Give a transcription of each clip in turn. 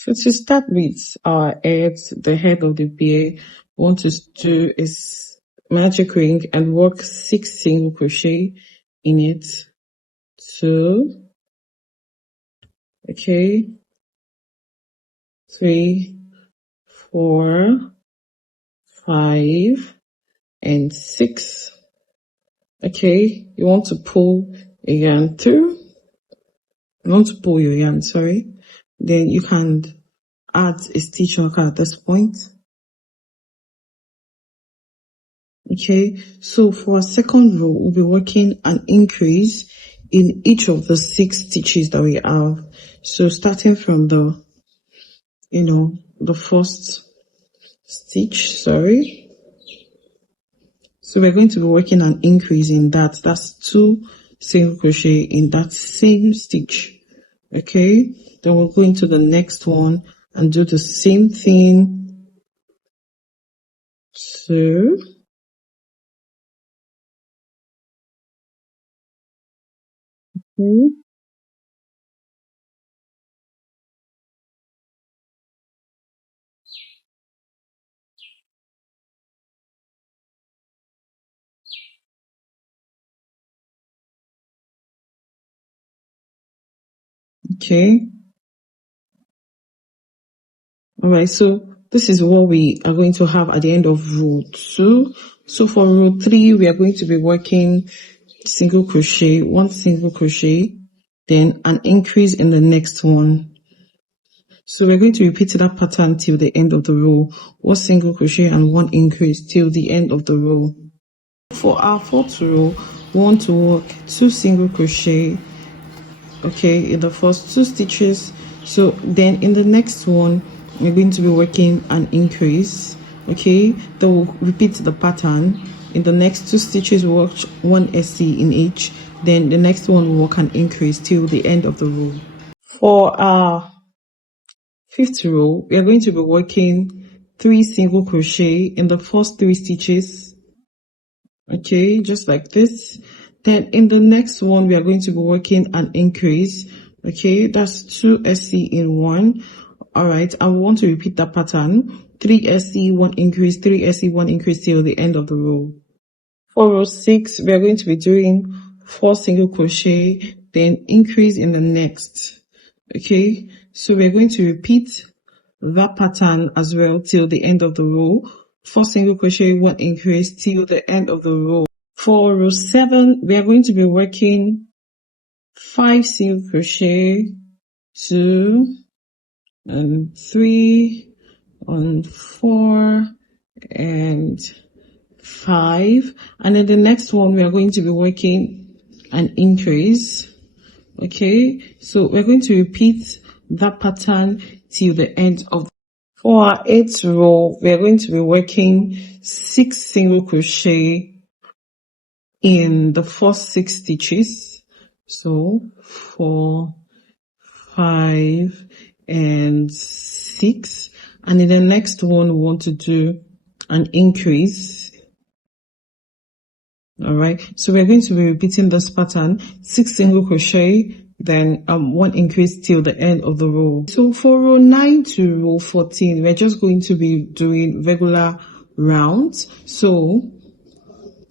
So to start with our head, the head of the bear, we want to do is magic ring and work 6 single crochet in it. 2, okay, 3, 4, 5, and 6. Okay, you want to pull a yarn through. You want to pull your yarn, sorry. Then you can add a stitch marker at this point. Okay, so for our second row, we'll be working an increase in each of the 6 stitches that we have. So starting from the, the first stitch, sorry. So we're going to be working an increase in that. That's 2 single crochet in that same stitch. Okay, then we'll go into the next one and do the same thing. So okay. Alright, so this is what we are going to have at the end of row 2. So for row 3, we are going to be working single crochet, 1 single crochet, then an increase in the next one. So we're going to repeat that pattern till the end of the row. 1 single crochet and 1 increase till the end of the row. For our fourth row, we want to work 2 single crochet, okay, in the first 2 stitches. So then in the next one, we're going to be working an increase, okay. Then we'll repeat the pattern. In the next 2 stitches, we'll work 1 SC in each. Then the next one will work an increase till the end of the row. For our fifth row, we are going to be working 3 single crochet in the first 3 stitches, okay, just like this. Then in the next one, we are going to be working an increase, okay, that's 2 SC in 1. All right, I want to repeat that pattern. 3 SC, 1 increase, 3 SC, 1 increase till the end of the row. For row 6, we are going to be doing 4 single crochet, then increase in the next. Okay, so we are going to repeat that pattern as well till the end of the row. 4 single crochet, 1 increase till the end of the row. For row 7, we are going to be working 5 single crochet, 2 and 3 and 4 and 5, and then the next one we are going to be working an increase. Okay, so we're going to repeat that pattern till the end of. For our 8th row, we are going to be working 6 single crochet in the first 6 stitches. So 4, 5 and 6, and in the next one we want to do an increase. All right, so we're going to be repeating this pattern, 6 single crochet, then 1 increase till the end of the row. So for row 9 to row 14, we're just going to be doing regular rounds. So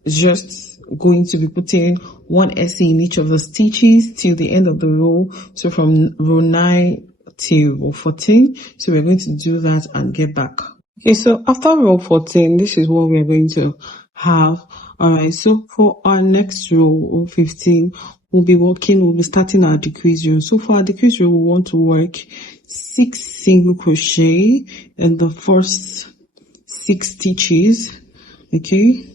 it's just going to be putting 1 SC in each of the stitches till the end of the row. So from row 9 till row 14. So we're going to do that and get back. Okay, so after row 14, this is what we're going to have. All right, so for our next row 15, we'll be starting our decrease row. So for our decrease row, we want to work 6 single crochet in the first 6 stitches. Okay,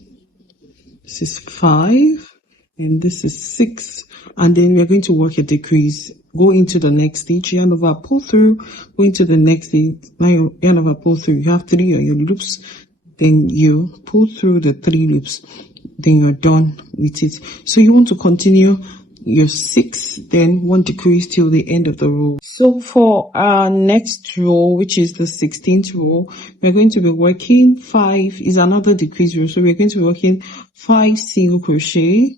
this is 5 and this is 6, and then we're going to work a decrease. Go into the next stitch, yarn over, pull through, go into the next stitch, now yarn over, pull through. You have 3 on your loops, then you pull through the 3 loops, then you're done with it. So you want to continue your 6, then 1 decrease till the end of the row. So for our next row, which is the 16th row, we're going to be working 5 is another decrease row. So we're going to be working 5 single crochet,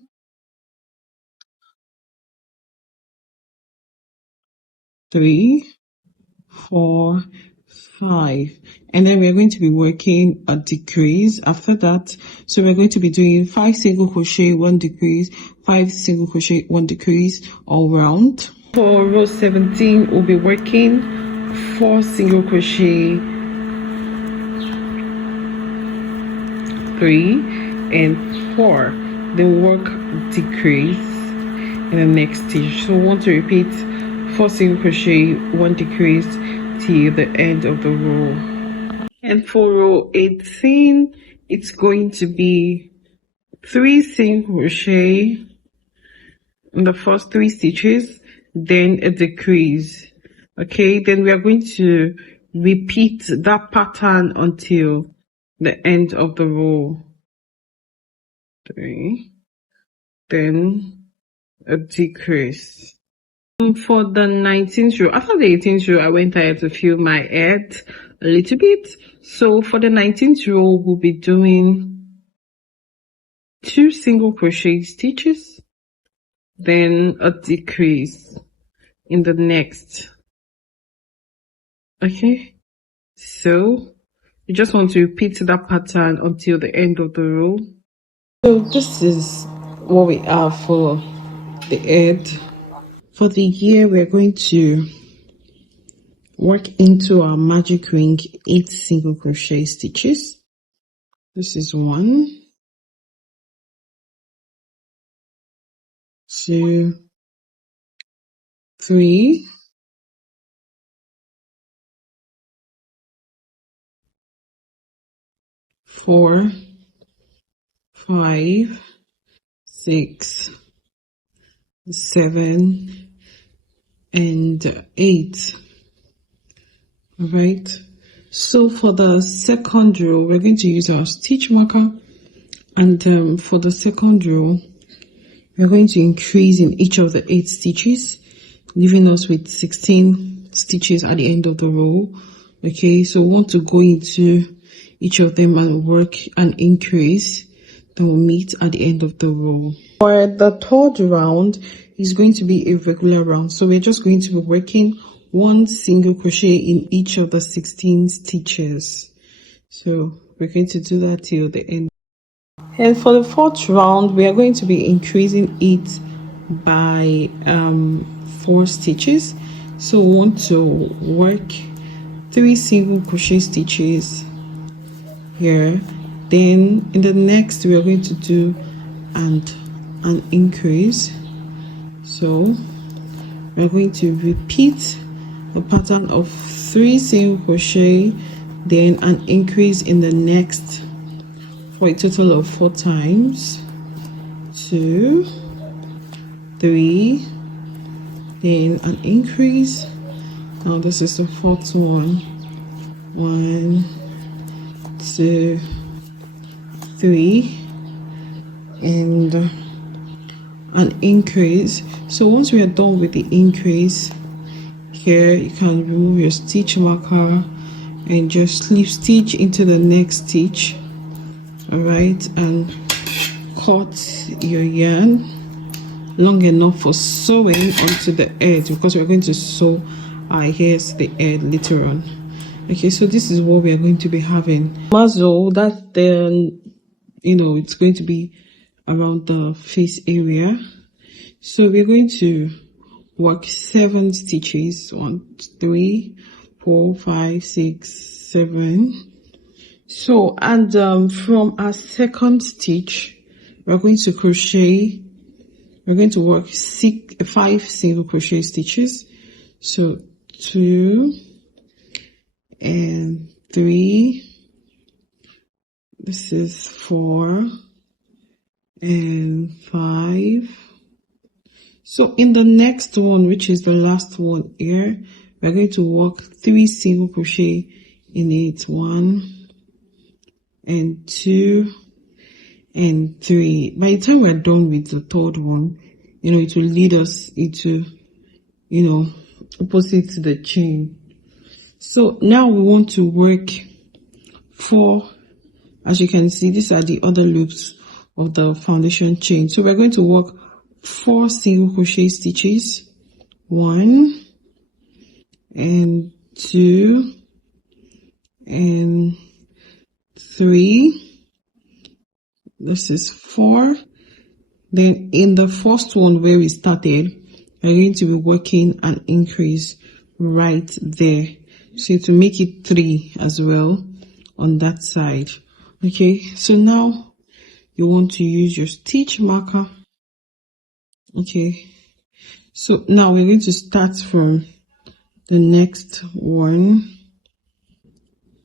3, 4, 5, and then we're going to be working a decrease after that. So we're going to be doing 5 single crochet, 1 decrease, 5 single crochet, 1 decrease all round. For row 17, we'll be working 4 single crochet, 3 and 4, then work decrease in the next stitch. So we want to repeat 4 single crochet, 1 decrease till the end of the row. And for row 18, it's going to be 3 single crochet in the first 3 stitches, then a decrease. Okay, then we are going to repeat that pattern until the end of the row. 3, then a decrease. For the 19th row, after the 18th row, I went ahead to fill my head a little bit. So for the 19th row, we'll be doing 2 single crochet stitches, then a decrease in the next. Okay, so you just want to repeat that pattern until the end of the row. So this is what we have for the head. For the ear, we're going to work into our magic ring 8 single crochet stitches. This is 1, 2, 3, 4, 5, 6, 7, and 8. All right, so for the second row, we're going to use our stitch marker, and for the second row, we're going to increase in each of the 8 stitches, leaving us with 16 stitches at the end of the row. Okay, so we want to go into each of them and work an increase, then we'll meet at the end of the row. For the third round is going to be a regular round, so we're just going to be working 1 single crochet in each of the 16 stitches. So we're going to do that till the end. And for the fourth round, we are going to be increasing it by 4 stitches. So we want to work 3 single crochet stitches here, then in the next we are going to do an increase. So we are going to repeat the pattern of 3 single crochet, then an increase in the next for a total of 4 times. 2, 3, then an increase. Now this is the 4th one. 1, 2, 3, and an increase. So once we are done with the increase here, you can remove your stitch marker and just slip stitch into the next stitch. All right, and cut your yarn long enough for sewing onto the edge, because we're going to sew our hairs to the edge later on. Okay, so this is what we are going to be having. Muzzle, that then, it's going to be around the face area. So we're going to work 7 stitches. 1, 3, 4, 5, 6, 7. So, and from our second stitch, we're going to crochet. We're going to work 5 single crochet stitches. So 2 and 3. This is 4 and 5. So in the next one, which is the last one here, we're going to work 3 single crochet in it. 1 and 2 and 3. By the time we're done with the third one, it will lead us into, opposite to the chain. So now we want to work 4. As you can see, these are the other loops of the foundation chain. So we're going to work 4 single crochet stitches. 1 and 2 and 3. This is 4. Then in the first one where we started, we're going to be working an increase right there. So to make it 3 as well on that side. Okay, so now you want to use your stitch marker. Okay, so now we're going to start from the next one,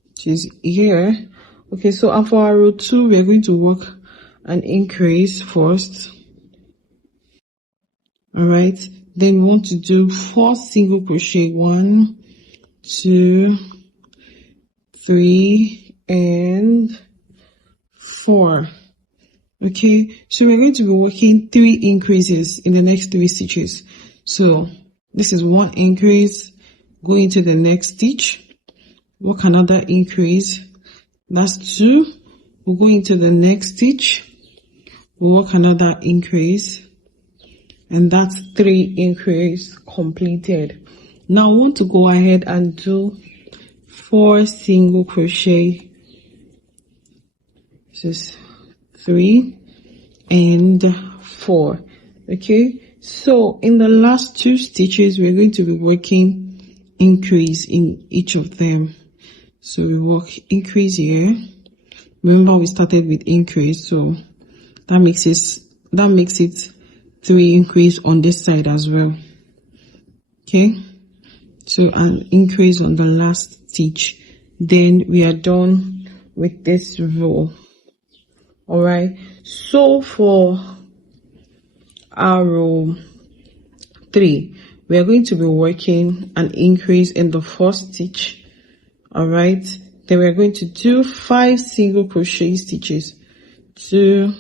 which is here. Okay, so for our row 2, we are going to work an increase first. All right, then we want to do 4 single crochet. 1, 2, 3, and 4. Okay, so we're going to be working 3 increases in the next 3 stitches. So this is 1 increase, go into the next stitch, work another increase, that's 2, we'll go into the next stitch, we'll work another increase, and that's 3 increase completed. Now I want to go ahead and do 4 single crochet. This is 3 and 4. Okay, so in the last 2 stitches we're going to be working increase in each of them. So we work increase here. Remember we started with increase, so that makes it 3 increase on this side as well. Okay, so an increase on the last stitch, then we are done with this row. All right, so for our row 3, we are going to be working an increase in the first stitch. All right, then we are going to do 5 single crochet stitches, 2,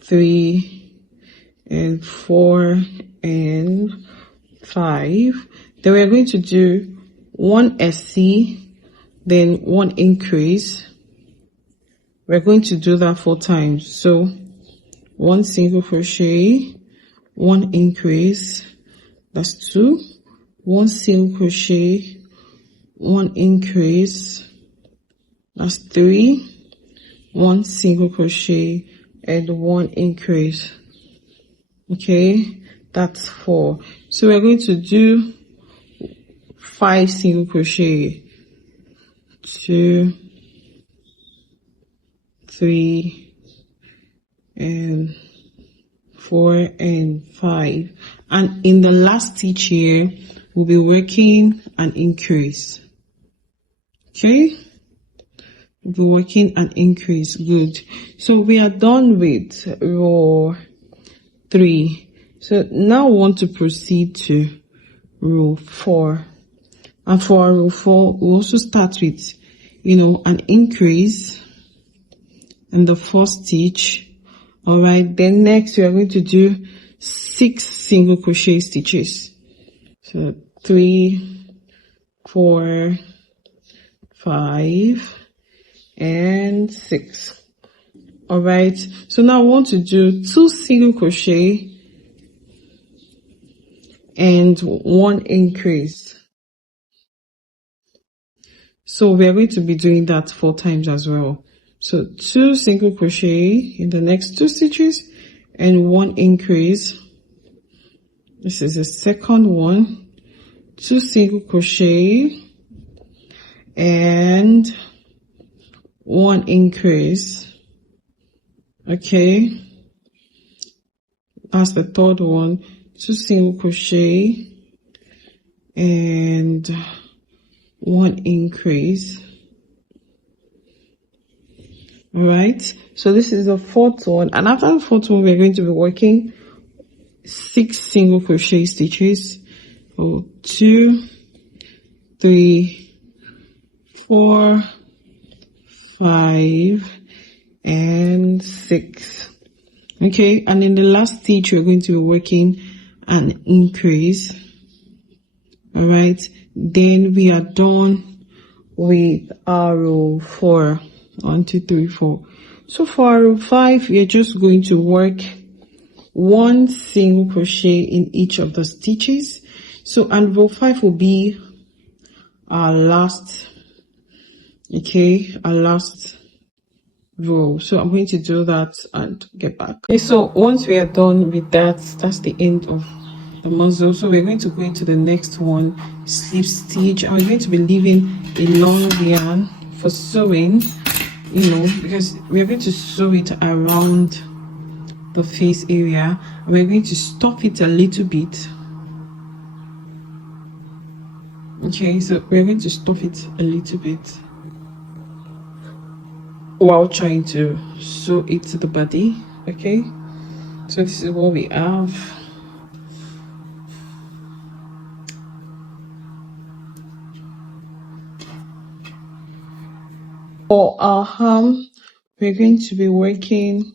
3, and 4, and 5. Then we are going to do 1 SC, then 1 increase. We're going to do that 4 times. So 1 single crochet, 1 increase, that's 2, 1 single crochet, 1 increase, that's 3, 1 single crochet, and 1 increase. Okay, that's 4. So we're going to do 5 single crochet, 2, 3, and 4, and 5. And in the last stitch here, we'll be working an increase. Okay, we'll be working an increase. Good. So we are done with row 3. So now we want to proceed to row 4. And for row 4, we also start with, an increase in the first stitch. All right, then next we are going to do 6 single crochet stitches. So 3, 4, 5, and 6. All right, so now I want to do 2 single crochet and 1 increase. So we are going to be doing that 4 times as well. So 2 single crochet in the next 2 stitches and 1 increase. This is the second one. 2 single crochet and 1 increase. Okay, that's the third one. 2 single crochet and 1 increase. All right, so this is the fourth one, and after the fourth one we're going to be working 6 single crochet stitches. So 2, 3, 4, 5, and 6. Okay, and in the last stitch we're going to be working an increase. All right, then we are done with our row 4. 1, 2, 3, 4. So for row 5, we are just going to work 1 single crochet in each of the stitches. So and row 5 will be our last row. So I'm going to do that and get back. Okay, so once we are done with that, that's the end of the muzzle. So we're going to go into the next one, slip stitch, and we're going to be leaving a long yarn for sewing, because we're going to sew it around the face area. We're going to stop it a little bit. Okay, so we're going to stop it a little bit while trying to sew it to the body. Okay, so this is what we have. For our arm, we're going to be working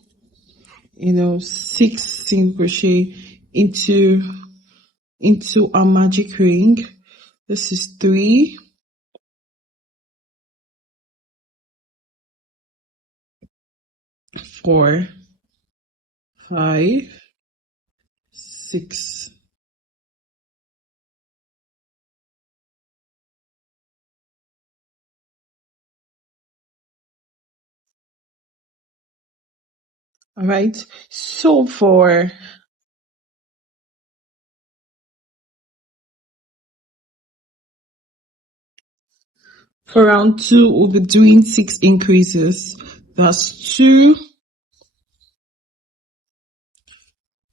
6 single crochet into our magic ring. This is 3, 4, 5, 6. All right, so for round 2, we'll be doing 6 increases. That's 2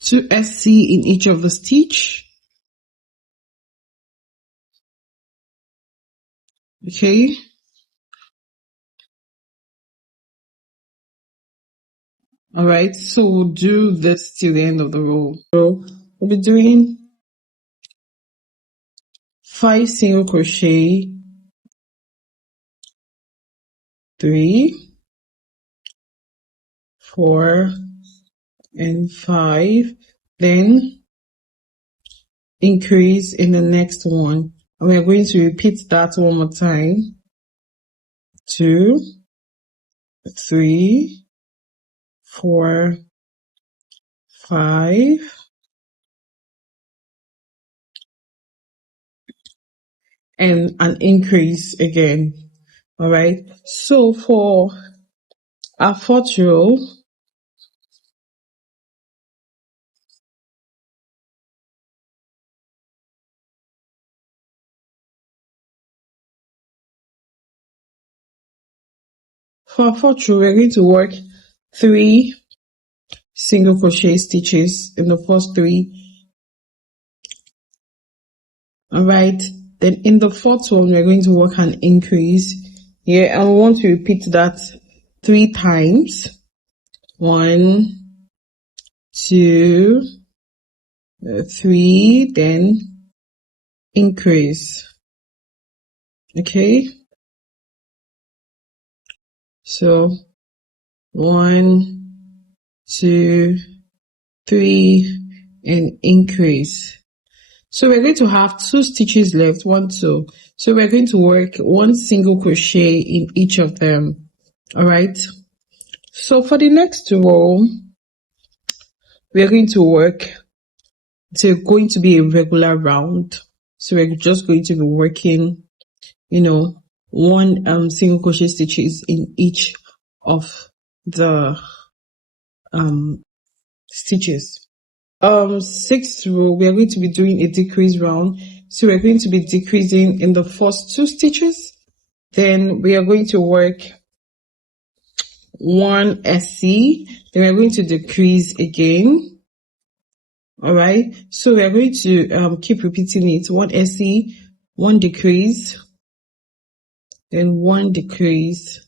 SC in each of the stitch. Okay. All right, so we'll do this till the end of the row. So we'll be doing 5 single crochet, 3, 4, and 5, then increase in the next one. And we are going to repeat that one more time. 2, 3, 4, 5, and an increase again. All right, so for our 4th row, we're going to work 3 single crochet stitches in the first 3. All right, then in the 4th one, we're going to work an increase here, and we want to repeat that 3 times. 1, 2, 3, then increase. Okay, so 1, 2, 3, and increase. So we're going to have 2 stitches left, 1, 2. So we're going to work 1 single crochet in each of them. All right, so for the next row, we're going to work, it's going to be a regular round. So we're just going to be working 1 single crochet stitches in each of the stitches. 6th row, we are going to be doing a decrease round. So we're going to be decreasing in the first 2 stitches. Then we are going to work 1 SC. Then we're going to decrease again. All right, so we are going to keep repeating it. 1 SC, 1 decrease, then 1 decrease,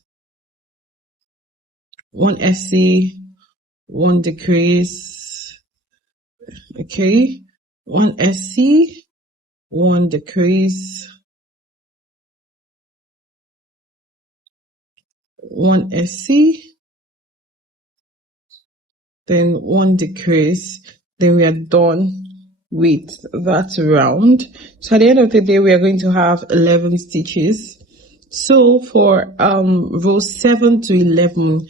1 SC, 1 decrease. Okay, 1 SC, 1 decrease, 1 SC, then 1 decrease. Then we are done with that round. So at the end of the day, we are going to have 11 stitches. So for row 7 to 11,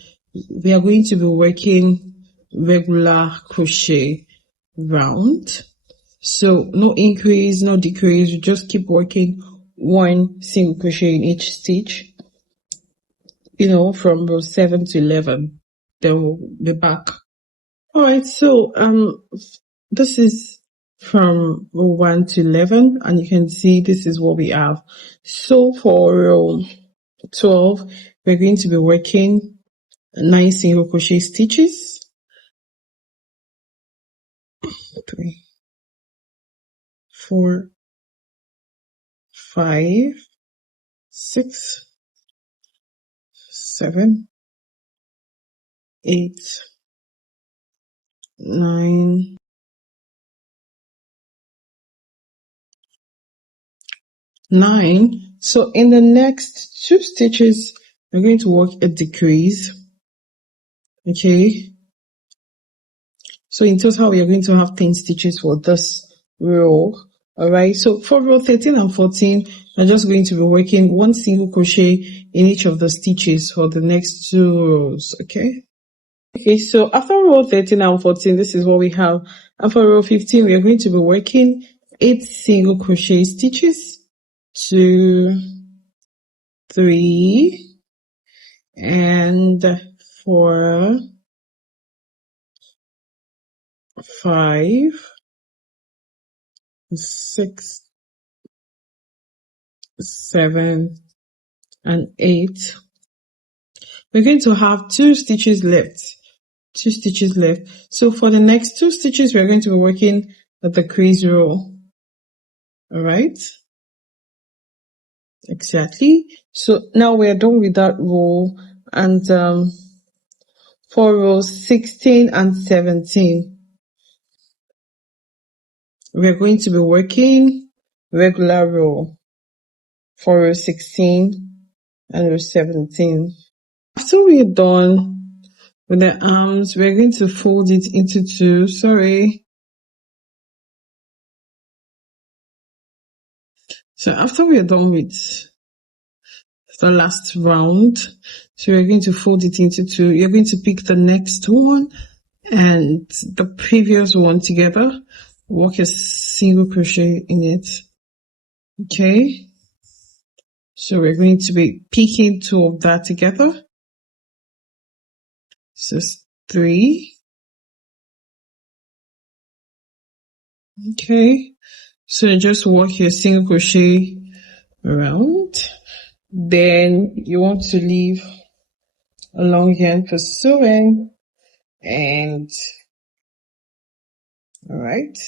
we are going to be working regular crochet round. So no increase, no decrease. You just keep working 1 single crochet in each stitch, you know, from row 7 to 11. Then we'll be back. All right, so this is from row 1 to 11, and you can see this is what we have. So for row 12, we're going to be working 9 single crochet stitches. 3, 4, 5, 6, 7, 8, 9, 9. So in the next 2 stitches, we're going to work a decrease. Okay. So in total, we are going to have 10 stitches for this row. All right. So for row 13 and 14, I'm just going to be working 1 single crochet in each of the stitches for the next 2 rows. Okay. Okay. So after row 13 and 14, this is what we have. And for row 15, we are going to be working 8 single crochet stitches. 2, 3, and 4, 5, 6, 7, and 8. We're going to have 2 stitches left. 2 stitches left. So for the next 2 stitches, we're going to be working at the crease row. All right. Exactly. So now we're done with that row, and for rows 16 and 17, we're going to be working regular row for row 16 and row 17. After we're done with the arms, we're going to fold it into 2. Sorry. So after we're done with the last round, so we're going to fold it into 2. You're going to pick the next one and the previous one together, work a single crochet in it. Okay. So we're going to be picking 2 of that together. So 3. Okay. So just work your single crochet around. Then you want to leave a long yarn for sewing, and all right.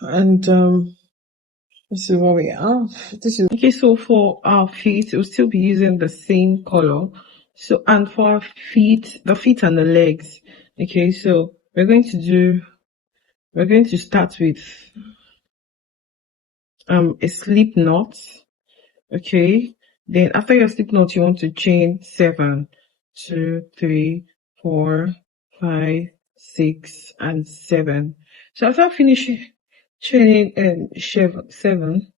And this is what we have. This is okay. So for our feet, we'll still be using the same color. So, and for our feet, the feet and the legs. Okay, so we're going to start with a slip knot. Okay, then after your slip knot, you want to chain 7, 2, 3, 4, 5, 6, and 7. So after finishing chaining 7,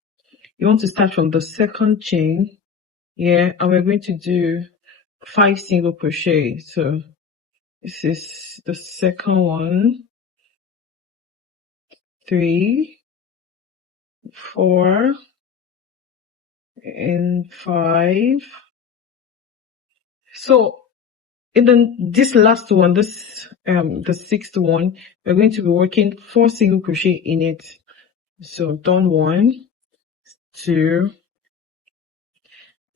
you want to start from the second chain. Yeah, and we're going to do 5 single crochet. So this is the second one. 3, 4, and 5. So in this last one, this the 6th one, we're going to be working 4 single crochet in it. So done 1, 2,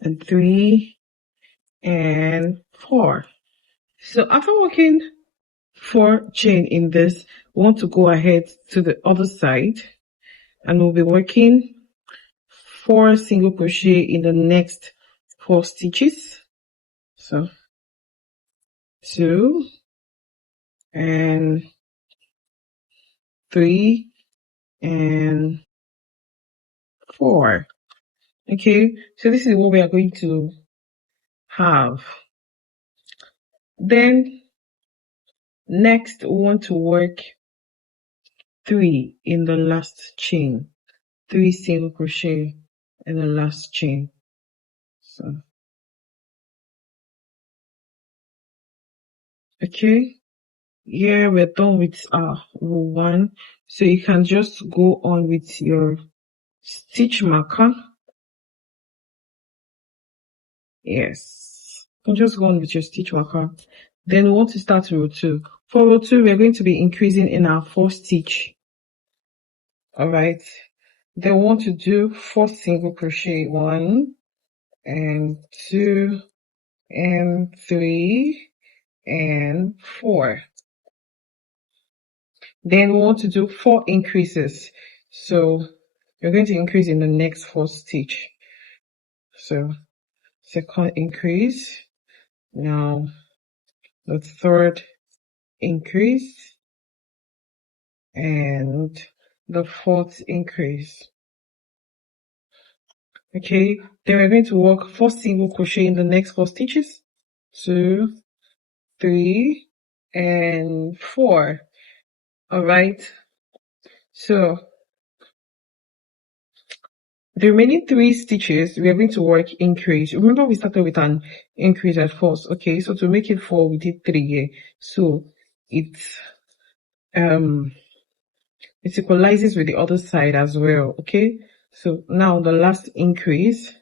and 3, and 4. So after working 4 chain in this, we want to go ahead to the other side, and we'll be working 4 single crochet in the next 4 stitches. So 2, and 3, and 4. Okay, so this is what we are going to have. Then next we want to work 3 in the last chain, 3 single crochet in the last chain. So okay, here we're done with row 1, so you can just go on with your stitch marker. Yes, you can just go on with your stitch marker. Then we want to start row 2. For row 2, we're going to be increasing in our 4th stitch. All right, then we want to do 4 single crochet, 1 and 2 and 3 and 4. Then we want to do 4 increases. So you're going to increase in the next 4 stitch. So second increase, now the 3rd increase, and the 4th increase. Okay, then we're going to work 4 single crochet in the next 4 stitches. 2, 3, and 4. All right, so the remaining 3 stitches, we are going to work increase. Remember, we started with an increase at first. Okay, so to make it 4, we did 3 here. So it equalizes with the other side as well. Okay, so now the last increase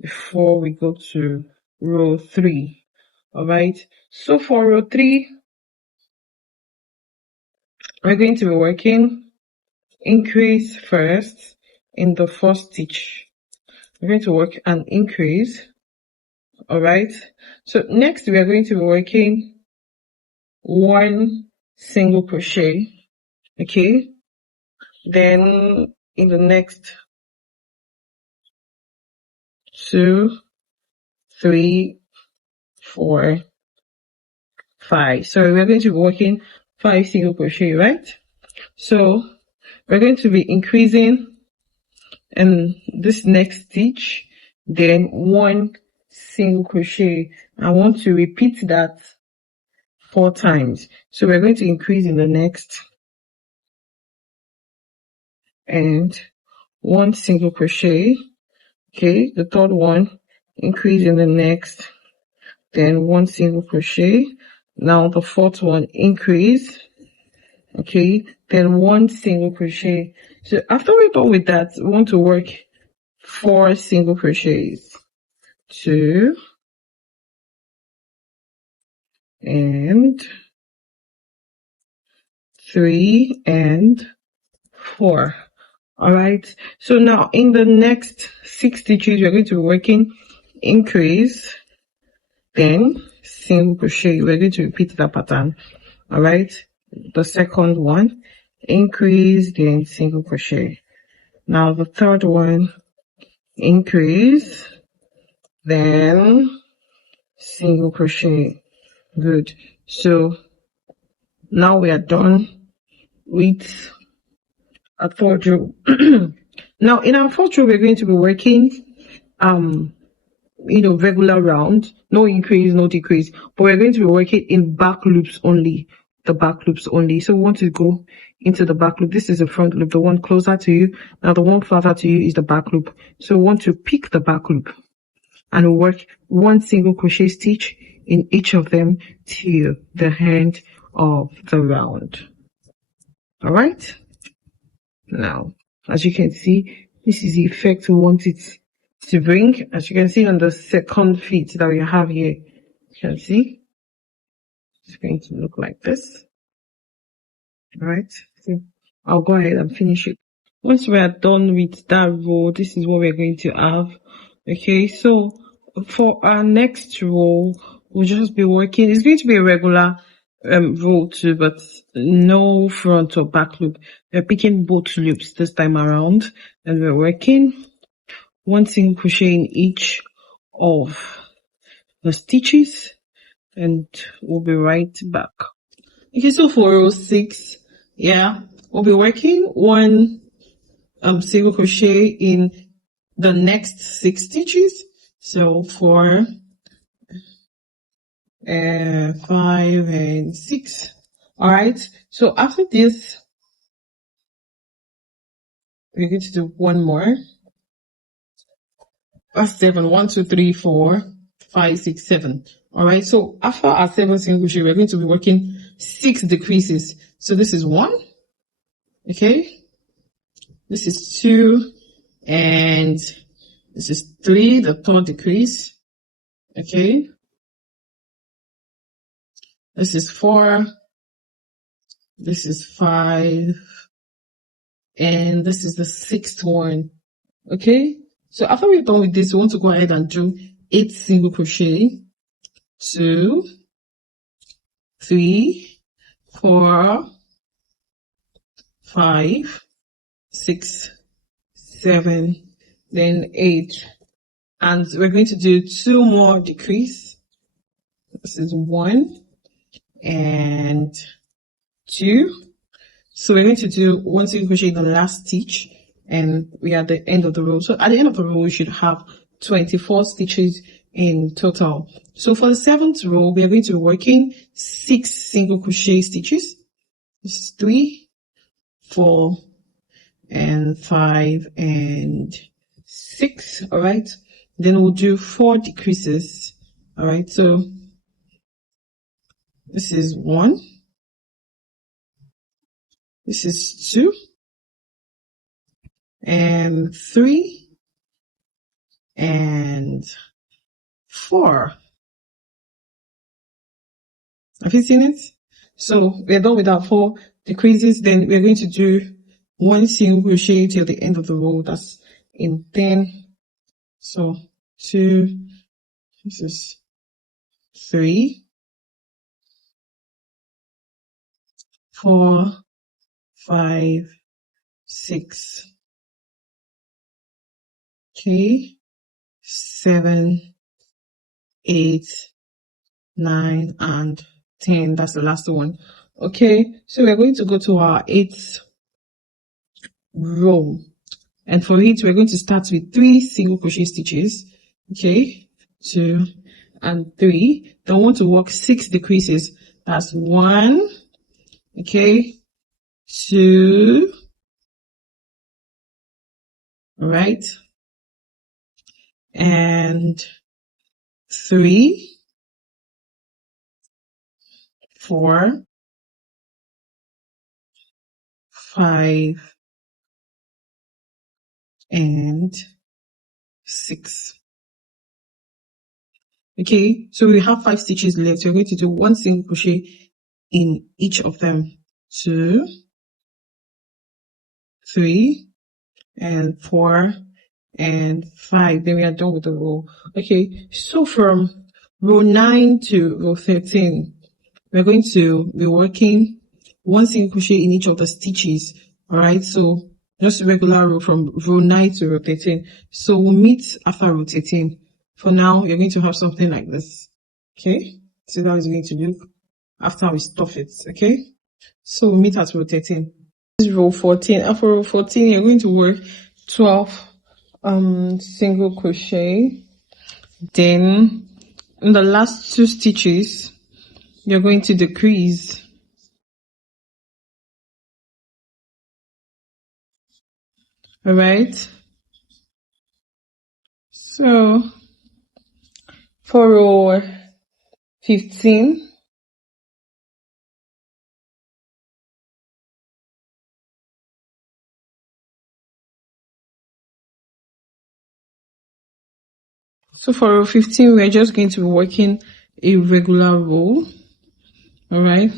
before we go to row 3. All right, so for row 3, we're going to be working increase first in the 1st stitch. We're going to work an increase. All right, so next we are going to be working 1 single crochet. Okay, then in the next 2, 3, 4, 5. So we're going to be working 5 single crochet, right? So we're going to be increasing in this next stitch, then 1 single crochet. I want to repeat that 4 times. So we're going to increase in the next and 1 single crochet. Okay, the 3rd one, increase in the next, then 1 single crochet. Now the 4th one, increase. Okay, then 1 single crochet. So after we're done with that, we want to work 4 single crochets. 2 and 3 and 4. All right, so now in the next 6 stitches, we're going to be working increase, then single crochet. We're going to repeat that pattern. All right, the 2nd one, increase, then single crochet. Now the 3rd one, increase, then single crochet. Good. So now we are done with a 3rd row. Now in our 4th row, we're going to be working regular round, no increase, no decrease, but we're going to be working in back loops only, the back loops only. So we want to go into the back loop. This is the front loop, the one closer to you. Now the one farther to you is the back loop. So we want to pick the back loop and work 1 single crochet stitch in each of them till the end of the round. All right, now as you can see, this is the effect we want it to bring. As you can see on the 2nd feet that we have here, you can see it's going to look like this. All right, so I'll go ahead and finish it. Once we are done with that row, this is what we're going to have. Okay, so for our next row, we'll just be working, it's going to be a regular row too, but no front or back loop. We're picking both loops this time around, and we're working 1 single crochet in each of the stitches, and we'll be right back. Okay, so for row 6, yeah, we'll be working 1 single crochet in the next 6 stitches. So 4, 5 and 6. All right, so after this, we're going to do 1 more. That's 7. 1, 2, 3, 4, 5, 6, 7. All right, so after our 7 single crochet, we're going to be working 6 decreases. So this is 1, okay, this is 2, and this is 3, the third decrease, okay, this is 4, this is 5, and this is the 6th one, okay. So after we're done with this, we want to go ahead and do 8 single crochet, 2, 3, 4, 5, 6, 7, then 8, and we're going to do 2 more decrease. This is 1 and 2. So we're going to do 1 single crochet in the last stitch, and we are at the end of the row. So at the end of the row, we should have 24 stitches in total. So for the 7th row, we are going to be working 6 single crochet stitches. This is 3, 4, and 5, and 6. All right. Then we'll do 4 decreases. All right. So this is 1. This is 2, and 3, and 4. Have you seen it? So we're done with our 4 decreases. Then we're going to do 1 single crochet till the end of the row. That's in 10. So 2, this is 3, 4, 5, 6, okay, 7, 8, 9, and 10. That's the last one. Okay, so we're going to go to our 8th row, and for it we're going to start with 3 single crochet stitches, okay, 2 and 3. Then we want to work 6 decreases. That's 1, okay, 2, all right, and 3, 4, 5, and 6. Okay, so we have 5 stitches left. We're going to do 1 single crochet in each of them. 2, 3, and 4, and 5. Then we are done with the row. Okay, so from row 9 to row 13, we're going to be working 1 single crochet in each of the stitches. All right, so just a regular row from row 9 to row 13. So we'll meet after row 13. For now, you're going to have something like this. Okay, so that is going to look after we stuff it. Okay, so we'll meet at row 13. This is row 14. After row 14, you're going to work 12 single crochet. Then in the last 2 stitches, you're going to decrease. All right, so for row 15, we're just going to be working a regular row. All right.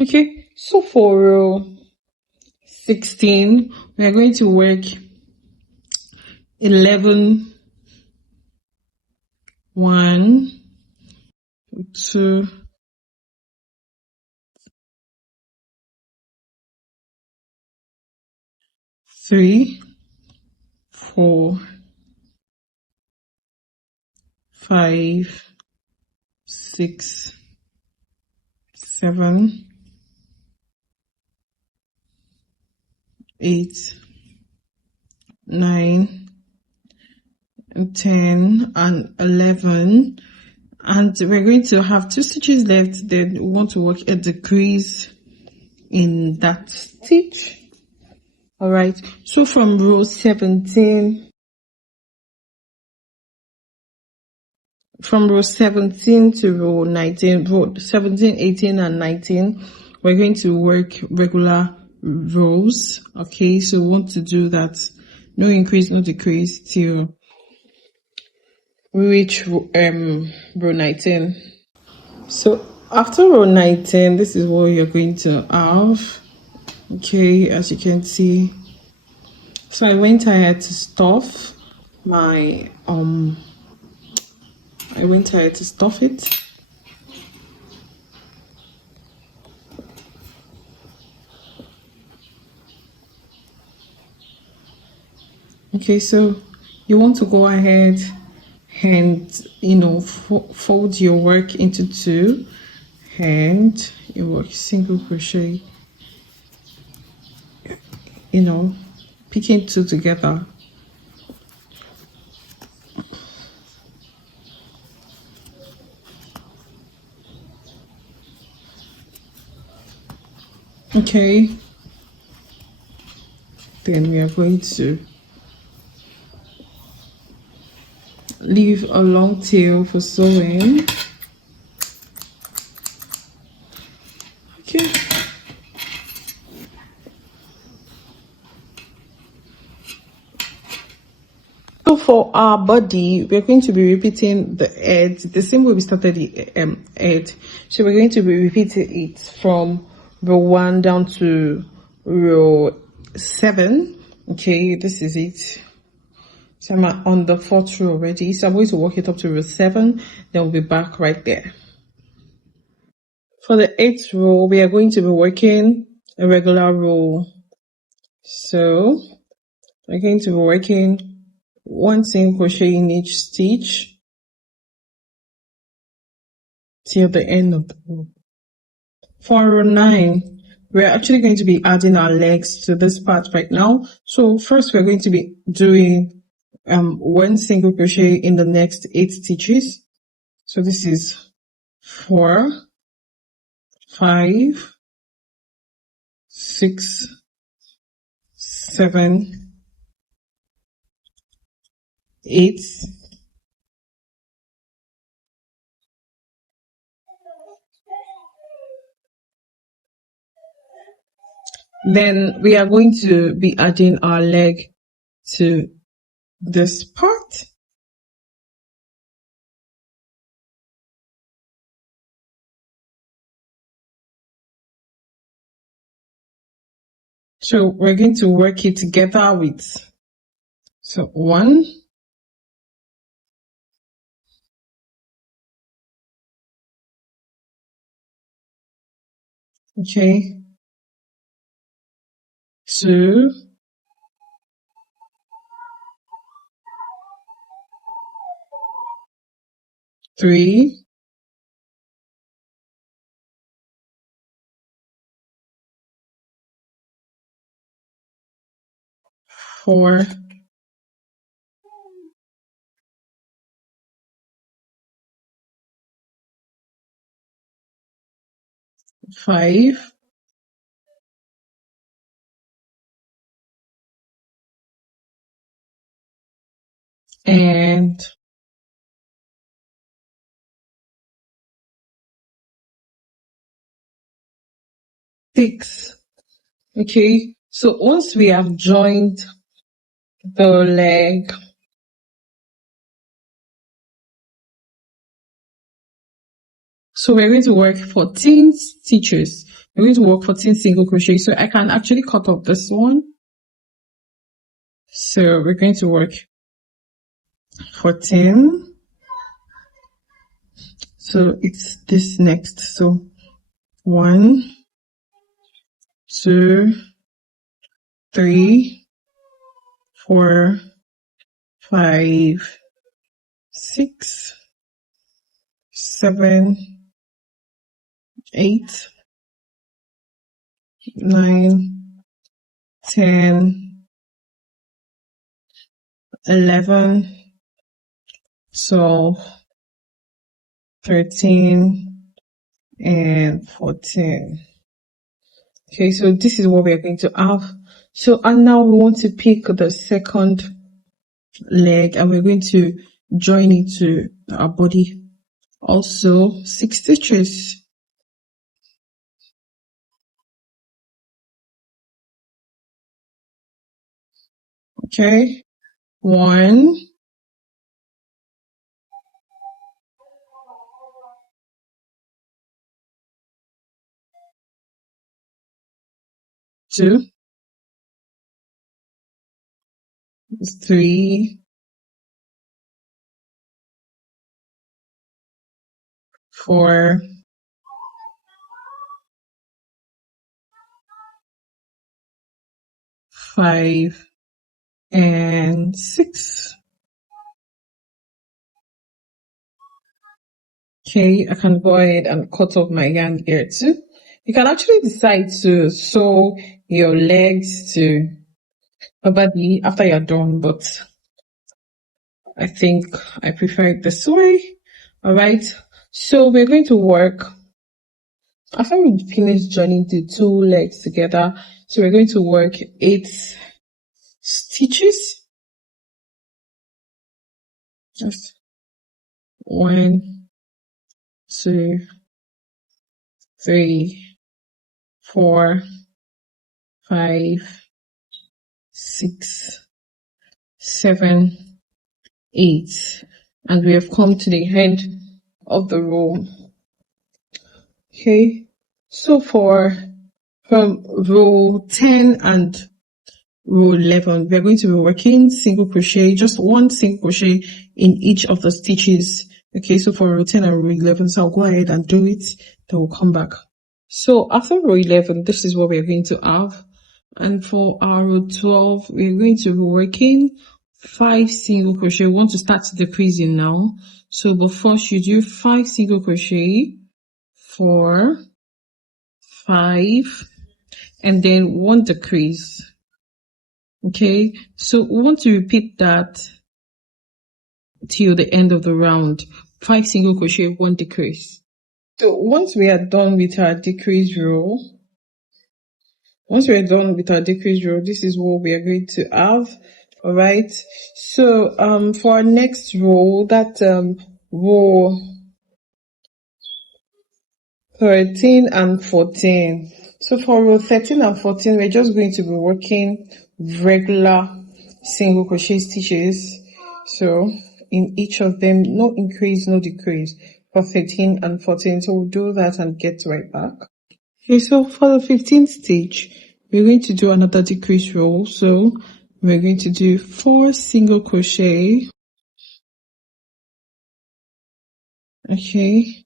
Okay, so for row 16, we are going to work 11, 1, 2, 3, 4, 5, 6, 7, 8, 9, 10, and 11. And we're going to have 2 stitches left. Then we want to work a decrease in that stitch. All right, so from row 17 to row 19, row 17, 18, and 19, we're going to work regular rows. Okay, so we want to do that, no increase, no decrease, till we reach row 19. So after row 19, this is what you're going to have. Okay, as you can see, so I went ahead to stuff my it. Okay, so you want to go ahead and fold your work into 2, and you work single crochet, picking 2 together. Okay, then we are going to leave a long tail for sewing. Okay, so for our body, we're going to be repeating the edge the same way we started the edge. So we're going to be repeating it from row 1 down to row 7. Okay, this is it. So I'm on the 4th row already, so I'm going to work it up to row 7, then we'll be back right there. For the 8th row, we are going to be working a regular row. So we're going to be working 1 single crochet in each stitch till the end of the row. For row 9, we're actually going to be adding our legs to this part right now. So first we're going to be doing 1 single crochet in the next 8 stitches. So this is 4, 5, 6, 7, 8, then we are going to be adding our leg to this part. So we're going to work it together with, so 1, okay, 2, 3, 4, 5, and 6. Okay, so once we have joined the leg, so we're going to work 14 stitches. We're going to work 14 single crochet. So I can actually cut off this one. So we're going to work 14. So it's this next. So 1, 2, 3, 4, 5, 6, 7, 8, 9, 10, 11, 12, 13, and 14. Okay, so this is what we are going to have. So, and now we want to pick the second leg and we're going to join it to our body. Also 6 stitches. Okay, 1, 2, 3, 4, 5, and 6. Okay, I can go ahead and cut off my yarn here too. You can actually decide to sew your legs to your body after you're done, but I think I prefer it this way. Alright, so we're going to work after we finish joining the 2 legs together. So we're going to work 8 stitches. Just 1, 2, 3, 4, 5, 6, 7, 8, and we have come to the end of the row. Okay, so from row 10 and row 11, we are going to be working single crochet, just 1 single crochet in each of the stitches. Okay, so for row 10 and row 11, so I'll go ahead and do it, then we'll come back. So after row 11, this is what we're going to have. And for our row 12, we're going to be working 5 single crochet. We want to start decreasing now. So, but first you do 5 single crochet, 4, 5, and then 1 decrease. Okay, so we want to repeat that till the end of the round. 5 single crochet, 1 decrease. So once we are done with our decrease row, this is what we are going to have. All right, so for our next row, that row 13 and 14. So for row 13 and 14, we're just going to be working regular single crochet stitches. So in each of them, no increase, no decrease for 13 and 14. So we'll do that and get right back. Okay, so for the 15th stitch, we're going to do another decrease row. So we're going to do 4 single crochet. Okay,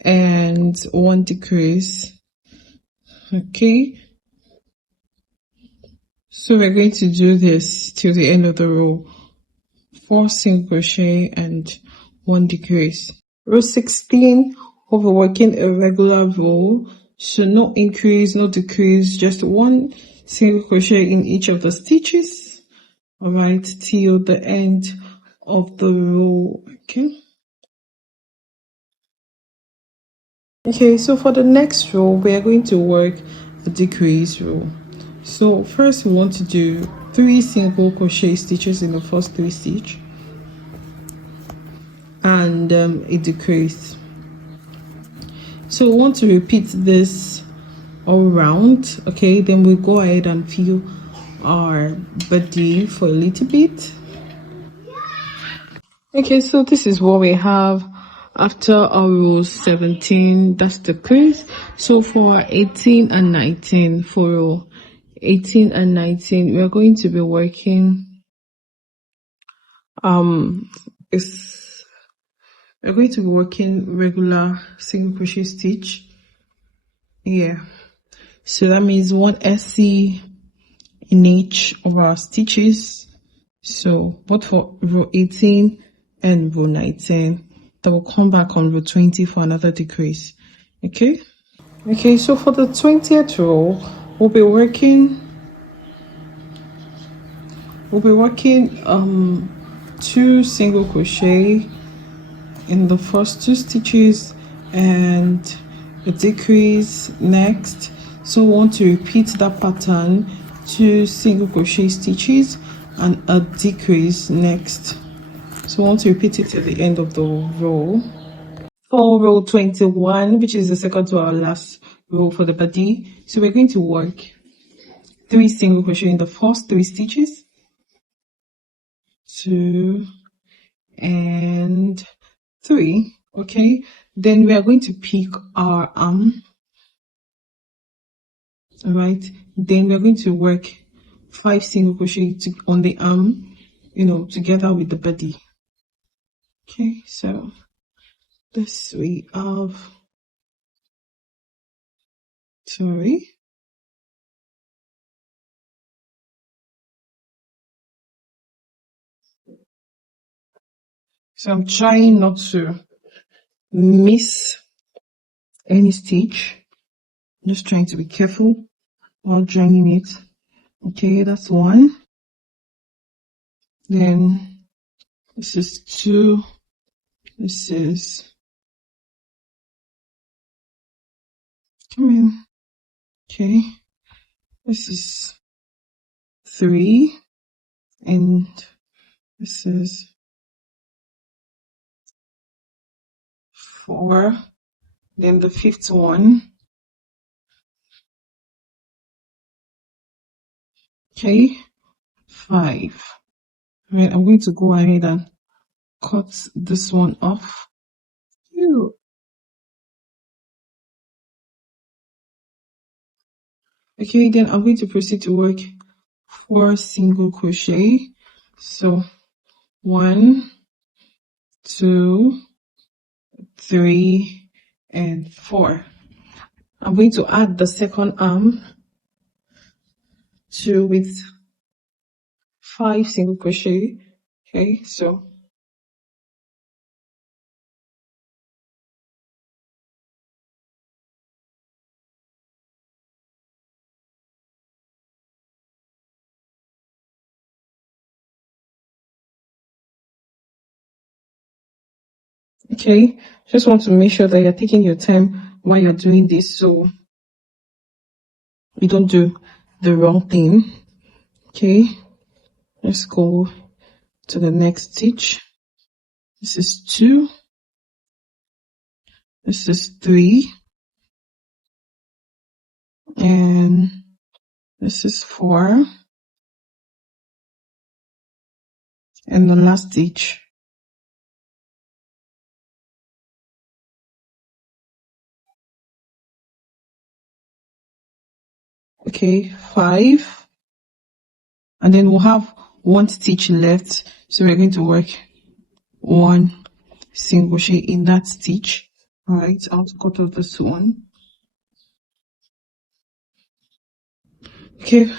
and 1 decrease. Okay, so we're going to do this till the end of the row. 4 single crochet and 1 decrease. Row 16, we'll be working a regular row, so no increase, no decrease, just 1 single crochet in each of the stitches. All right, till the end of the row. Okay, so for the next row, we are going to work a decrease row. So first we want to do 3 single crochet stitches in the first 3 stitch and a decrease. So we want to repeat this all round. Okay, then we go ahead and fill our body for a little bit. Okay, so this is what we have after our row 17, that's the crease. So for 18 and 19, for row 18 and 19, we are going to be working we're going to be working regular single crochet stitch. Yeah, so that means 1 SC in each of our stitches. So both for row 18 and row 19. Then we'll come back on row 20 for another decrease. Okay. Okay, so for the 20th row, we'll be working 2 single crochet in the first 2 stitches and a decrease next. So we want to repeat that pattern, 2 single crochet stitches and a decrease next. So we want to repeat it at the end of the row. For row 21, which is the second to our last row for the body, so we're going to work 3 single crochet in the first 3 stitches, 2 and 3. Okay, then we are going to pick our arm. All right, then we're going to work 5 single crochet on the arm, together with the body. Okay, so this we have, sorry, so I'm trying not to miss any stitch, just trying to be careful while joining it. Okay, that's 1. Then this is 2. This is, come in. Okay, this is 3, and this is 4. Then the 5th one. Okay, 5. Right, I'm going to go ahead and cut this one off. Ew. Okay, then I'm going to proceed to work 4 single crochet. So 1, 2, 3, and 4. I'm going to add the second arm with 5 single crochet. Okay, so okay, just want to make sure that you're taking your time while you're doing this so you don't do the wrong thing. Okay, let's go to the next stitch. This is 2. This is 3. And this is 4. And the last stitch. Okay, 5. And then we'll have 1 stitch left. So we're going to work 1 single crochet in that stitch. All right, I'll cut off this one. Okay,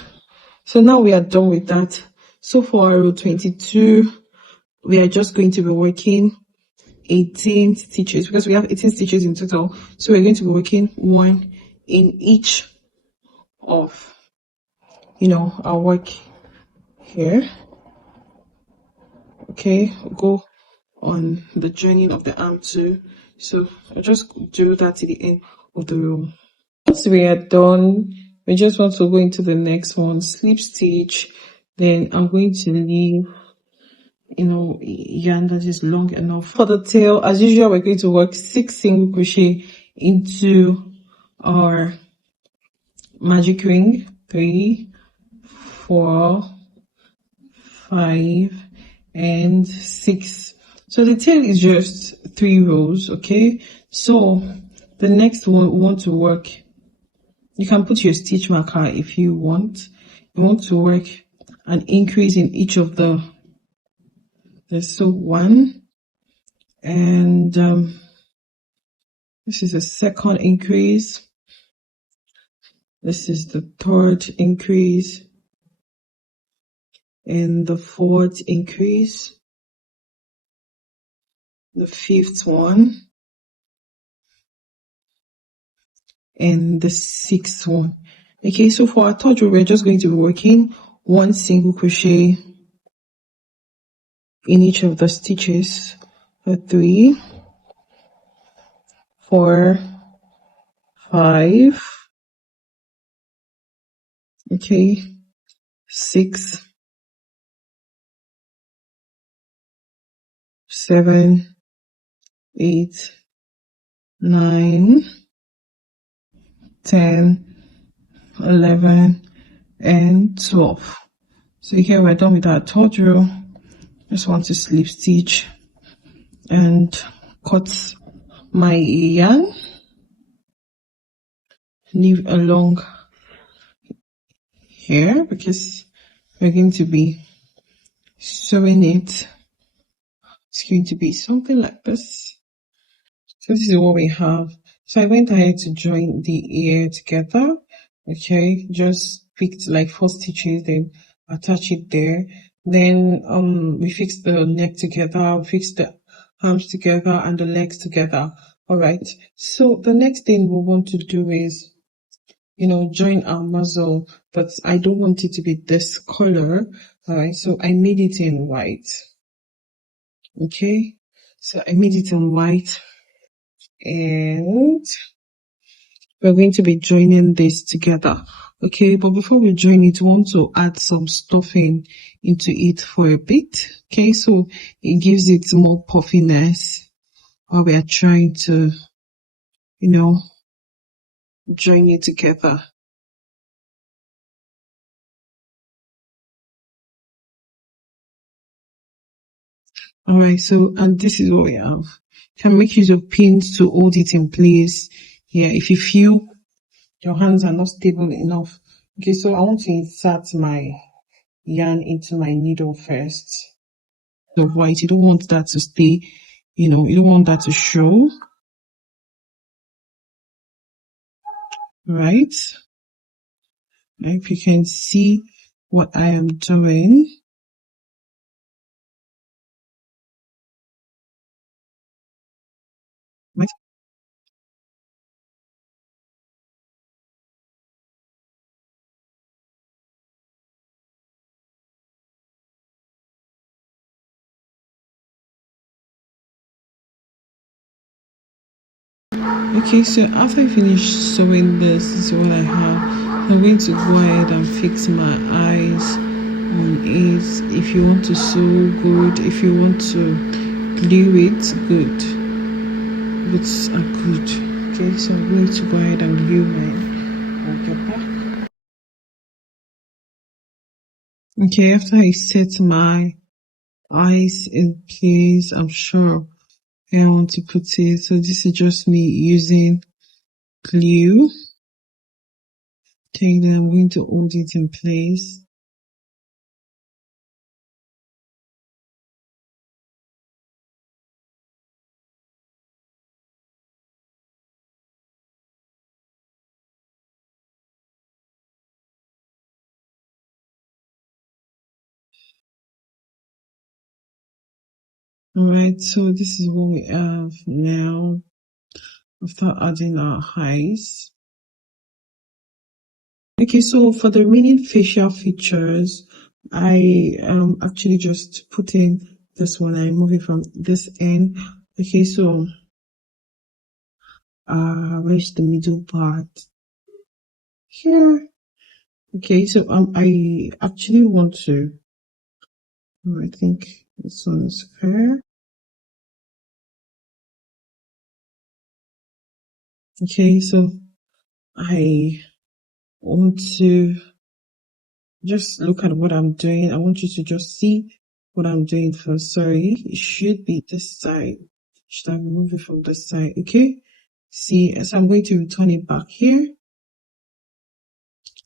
so now we are done with that. So for row 22, we are just going to be working 18 stitches because we have 18 stitches in total. So we're going to be working 1 in each of, our work here. Okay, go on the joining of the arm too. So I'll just do that to the end of the row. Once we are done, we just want to go into the next one, slip stitch. Then I'm going to leave yarn that is long enough. For the tail, as usual, we're going to work 6 single crochet into our magic ring. 3, 4, 5, and 6. So the tail is just 3 rows. Okay, so the next one we want to work, you can put your stitch marker if you want. You want to work an increase in each of the so 1, and this is the second increase. This is the third increase. and the 4th increase, the 5th one, and the 6th one. Okay, so for our 3rd row, we're just going to be working 1 single crochet in each of the stitches. 3, 4, 5, okay, 6, 7, 8, 9, 10, 11, and 12. So here we're done with our 3rd row. Just want to slip stitch and cut my yarn, leave along here because we're going to be sewing it. It's going to be something like this. So this is what we have. So I went ahead to join the ear together. Okay, just picked like 4 stitches, then attach it there. Then we fixed the neck together, fixed the arms together and the legs together. All right, so the next thing we want to do is, join our muzzle, but I don't want it to be this color. All right, so I made it in white. Okay, so I made it in white, and we're going to be joining this together. Okay, but before we join it, we want to add some stuffing into it for a bit. Okay, so it gives it more puffiness while we are trying to, join it together. All right, so, and this is what we have. You can make use of pins to hold it in place. Yeah, if you feel your hands are not stable enough. Okay, so I want to insert my yarn into my needle first. The white, you don't want that to stay, you don't want that to show. Right? If you can see what I am doing. Right? Okay, so after I finish sewing this is what I have. I'm going to go ahead and fix my eyes on it. If you want to sew, good. If you want to glue it, good. Boots are good. Okay, so I'm going to go ahead and glue mine. I'll get back. Okay, after I set my eyes in place, I'm sure I want to put it. So this is just me using glue. Okay, then I'm going to hold it in place. Alright, so this is what we have now after adding our eyes. Okay, so for the remaining facial features, I actually just put in this one. I move it from this end. Okay, so where's the middle part? Here. Okay, so I actually want to, I think this one is fair. Okay, so I want to just look at what I'm doing. I want you to just see what I'm doing first. Sorry, it should be this side. Should I remove it from this side? Okay. See, as I'm going to return it back here,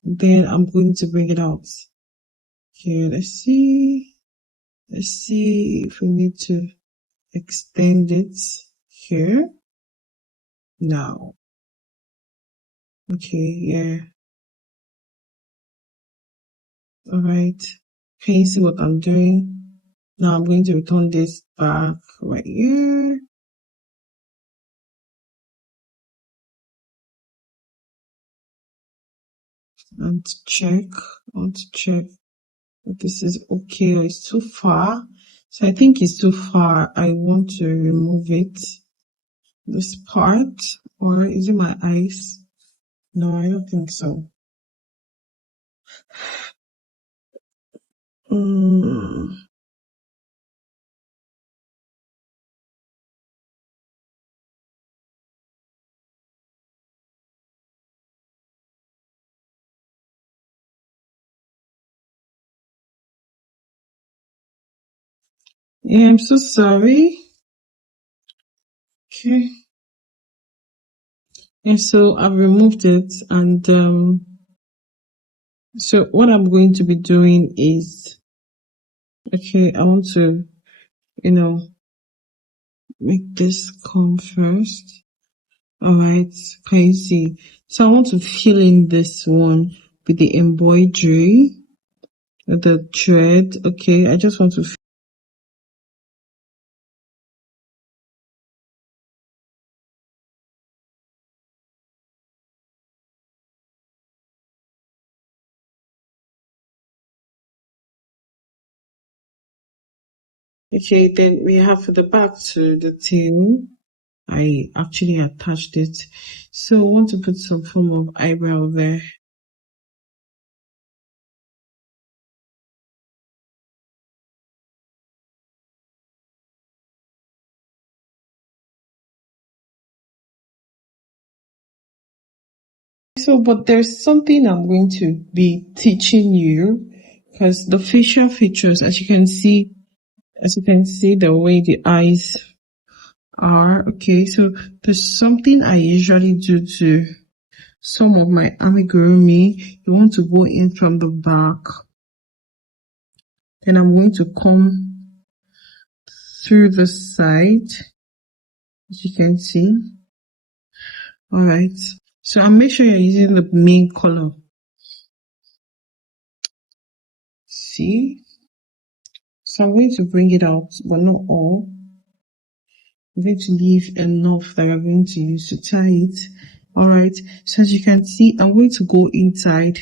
then I'm going to bring it out. Here, let's see. Let's see if we need to extend it here. Now. Okay, yeah. Alright. Can you see what I'm doing? Now I'm going to return this back right here. And check. I want to check if this is okay or it's too far. So I think it's too far. I want to remove it. This part. Or is it my eyes? No, I don't think so. Yeah, I'm so sorry. Okay. And so I've removed it, and so what I'm going to be doing is, okay, I want to, make this come first. Alright, can you see? So I want to fill in this one with the embroidery, with the thread. Okay, I just want to okay, then we have for the back to the tail. I actually attached it. So I want to put some form of eyebrow there. So, but there's something I'm going to be teaching you, because the facial features, as you can see, the way the eyes are. Okay, so there's something I usually do to some of my amigurumi. You want to go in from the back. Then I'm going to come through the side, as you can see. Alright, so I'll make sure you're using the main color. See? So I'm going to bring it out, but not all. I'm going to leave enough that I'm going to use to tie it. Alright, so as you can see, I'm going to go inside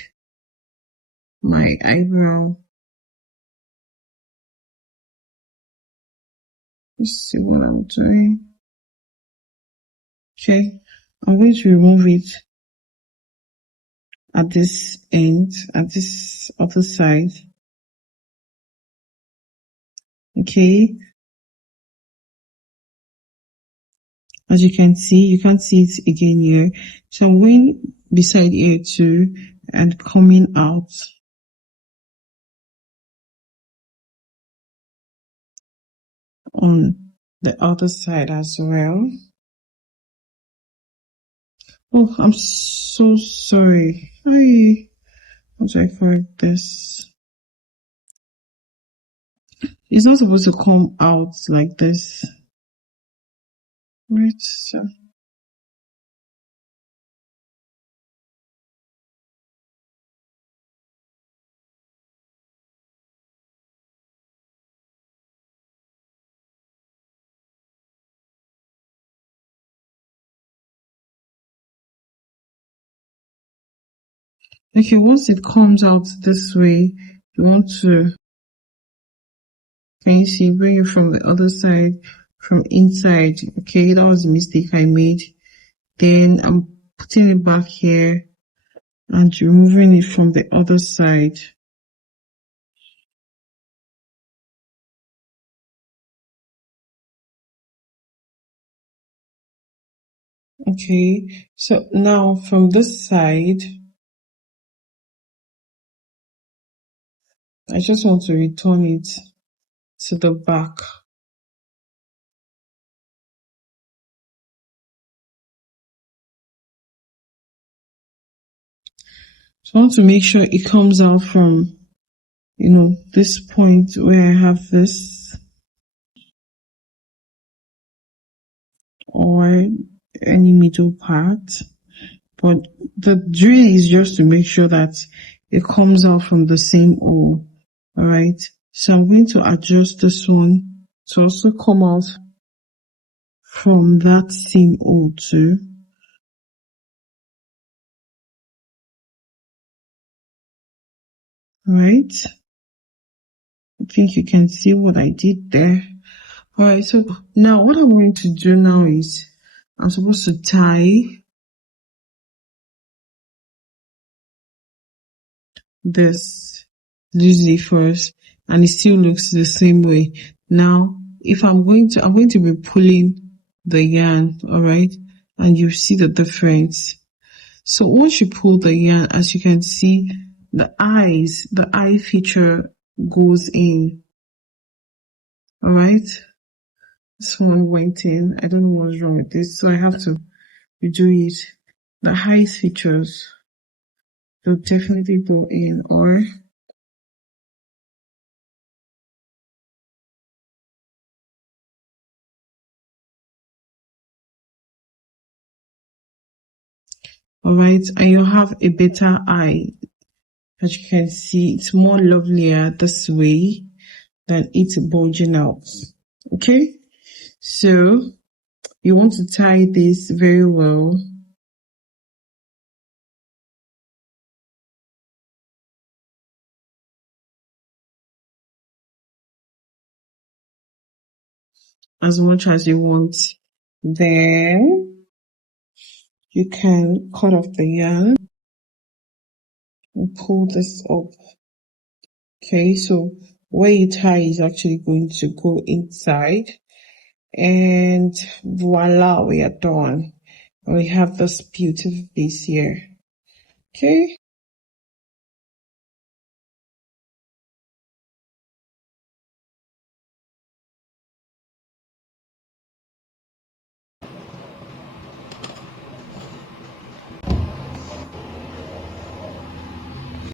my eyebrow. Let's see what I'm doing. Okay, I'm going to remove it at this end, at this other side. Okay, as you can see, you can't see it again here. So I'm going beside here too and coming out on the other side as well. Oh, I'm so sorry. How do I correct this? It's not supposed to come out like this. Right, so. Okay, once it comes out this way, you want to, can you see, bring it from the other side, from inside. Okay, that was a mistake I made. Then I'm putting it back here and removing it from the other side. Okay, so now from this side, I just want to return it to the back. So I want to make sure it comes out from, this point where I have this, or any middle part. But the drill is just to make sure that it comes out from the same hole. All right. So I'm going to adjust this one to also come out from that seam hole too. All right. I think you can see what I did there. All right. So now what I'm going to do now is I'm supposed to tie this loosely first, and it still looks the same way. Now, if I'm going to be pulling the yarn, all right, and you see the difference. So once you pull the yarn, as you can see, the eye feature goes in. All right, this one went in. I don't know what's wrong with this, so I have to redo it. The eye features will definitely go in, or all right, and you have a better eye. As you can see, it's more lovelier this way than it bulging out. Okay, so you want to tie this very well. As much as you want. Then you can cut off the yarn and pull this up. Okay, so where you tie is actually going to go inside, and voila, we are done. We have this beautiful piece here. Okay.